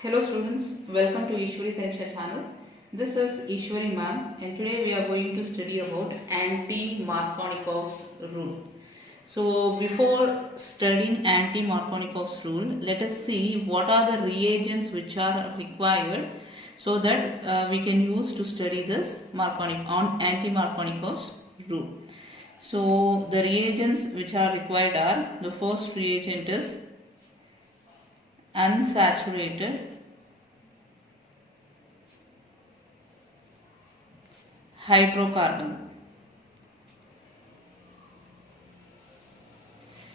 Hello students, welcome to Eshwari channel. This is Eshwari ma'am and today we are going to study about Anti-Markovnikov's rule. So before studying Anti-Markovnikov's rule, let us see what are the reagents which are required so that we can use to study this Anti-Markovnikov's rule. So the reagents which are required are, the first reagent is unsaturated hydrocarbon.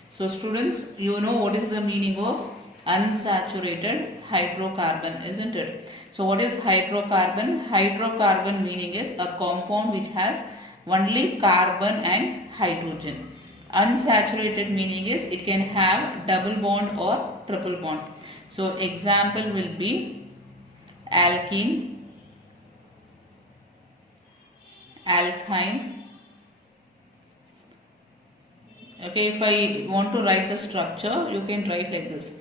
So students, you know what is the meaning of unsaturated hydrocarbon, isn't it? So what is hydrocarbon? Hydrocarbon meaning is a compound which has only carbon and hydrogen. Unsaturated meaning is it can have double bond or triple bond. So example will be alkene, alkyne. Okay, if I want to write the structure, you can write like this: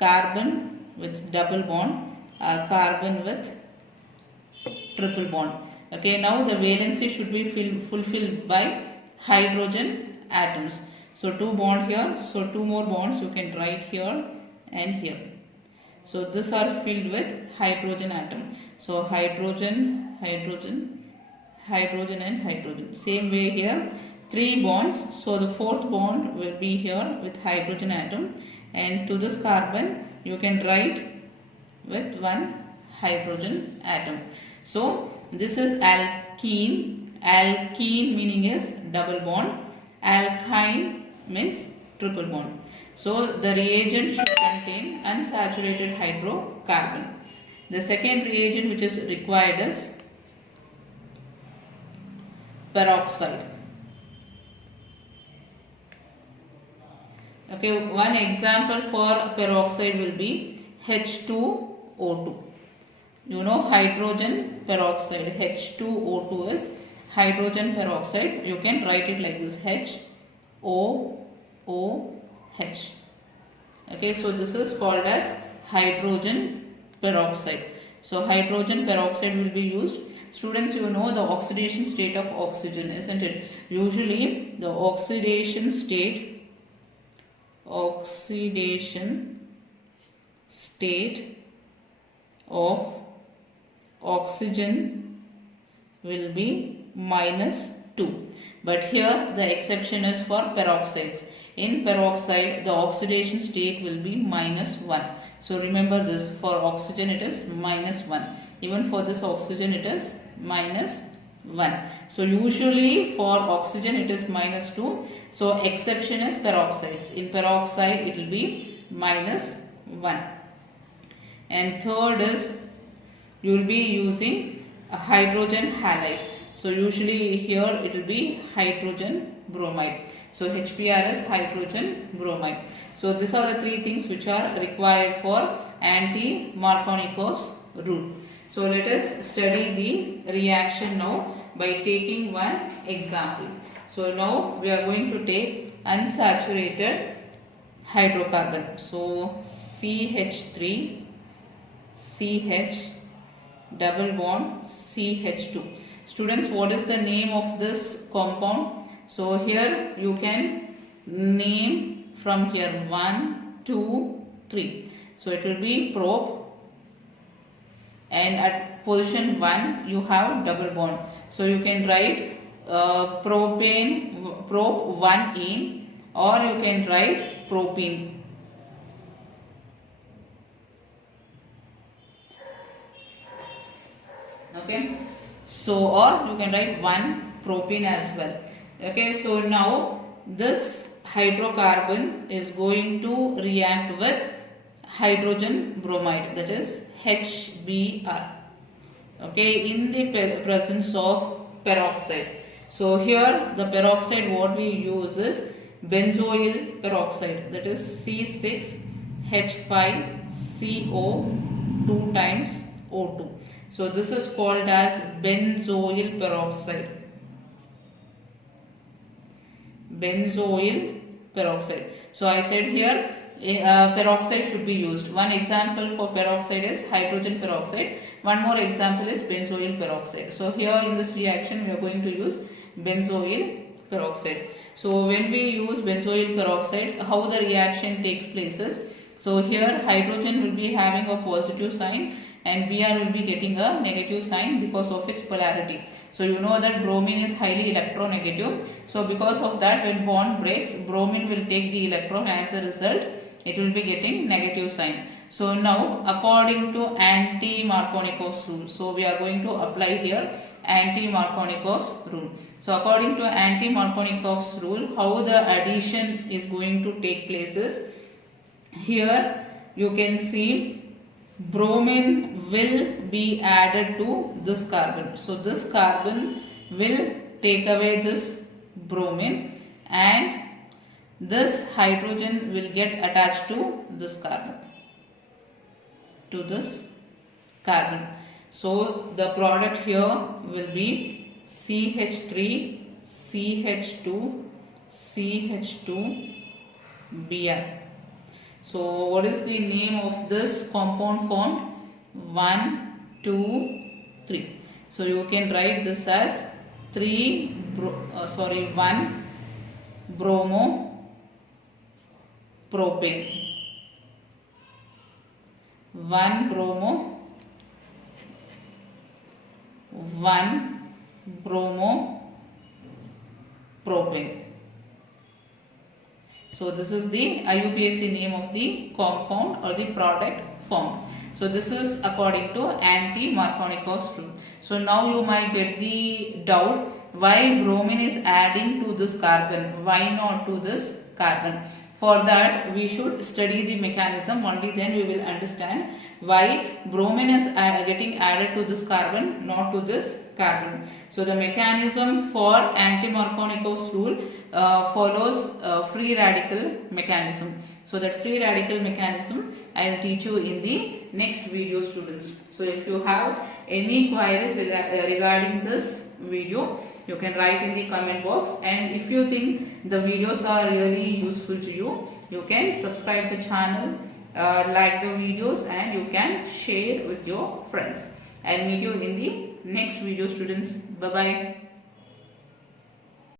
carbon with double bond, carbon with triple bond. Okay, now the valency should be fulfilled by hydrogen atoms. So two bond here, so two more bonds you can write here and here. So these are filled with hydrogen atom. So hydrogen, hydrogen, hydrogen and hydrogen. Same way here, three bonds. So the fourth bond will be here with hydrogen atom, and to this carbon you can write with one hydrogen atom. So this is alkene. Alkene meaning is double bond. Alkyne means triple bond. So the reagent should contain unsaturated hydrocarbon. The second reagent which is required is peroxide. Okay, one example for peroxide will be H2O2. You know hydrogen peroxide. H2O2 is hydrogen peroxide. You can write it like this: HOOH. Okay, so this is called as hydrogen peroxide. So hydrogen peroxide will be used. Students, you know the oxidation state of oxygen, isn't it? Usually the oxidation state of oxygen will be -2. But here the exception is for peroxides. In peroxide the oxidation state will be -1. So remember this, for oxygen it is -1. Even for this oxygen it is -1. So usually for oxygen it is -2. So exception is peroxides. In peroxide it will be -1. And third is you will be using a hydrogen halide. So usually here it will be hydrogen bromide. So HBr is hydrogen bromide. So these are the three things which are required for Anti-Markovnikov's rule. So let us study the reaction now by taking one example. So now we are going to take unsaturated hydrocarbon. So CH3, CH, double bond CH2. Students, what is the name of this compound? So here you can name from here 1, 2, 3. So it will be prop, and at position 1 you have double bond. So you can write prop 1 in, or you can write propene. Okay, so or you can write 1 propene as well. Okay, so now this hydrocarbon is going to react with hydrogen bromide, that is HBr. Okay, in the presence of peroxide. So here the peroxide what we use is benzoyl peroxide, that is C6H5CO 2 times O2. So this is called as benzoyl peroxide. Benzoyl peroxide. So I said here peroxide should be used. One example for peroxide is hydrogen peroxide. One more example is benzoyl peroxide. So here in this reaction we are going to use benzoyl peroxide. So when we use benzoyl peroxide, how the reaction takes place is, so here hydrogen will be having a positive sign and Br will be getting a negative sign because of its polarity. So you know that bromine is highly electronegative. So because of that, when bond breaks, bromine will take the electron. As a result, it will be getting negative sign. So now according to Anti-Markovnikov's rule, so we are going to apply here Anti-Markovnikov's rule. So according to Anti-Markovnikov's rule, how the addition is going to take place is, here you can see bromine will be added to this carbon. So this carbon will take away this bromine and this hydrogen will get attached to this carbon. So the product here will be CH3, CH2, CH2, Br. So what is the name of this compound formed? 1, 2, 3. So you can write this as 1 bromo propane. 1 bromo, 1 bromo propane. So this is the IUPAC name of the compound or the product formed. So this is according to Anti-Markovnikov's rule. So now you might get the doubt, why bromine is adding to this carbon, why not to this carbon? For that we should study the mechanism, only then we will understand why bromine is getting added to this carbon, not to this carbon. So the mechanism for Anti-Markovnikov's rule follows free radical mechanism. So that free radical mechanism I will teach you in the next video, students. So if you have any queries regarding this video, you can write in the comment box, and if you think the videos are really useful to you, you can subscribe the channel, like the videos, and you can share with your friends. I'll meet you in the next video, students. Bye bye.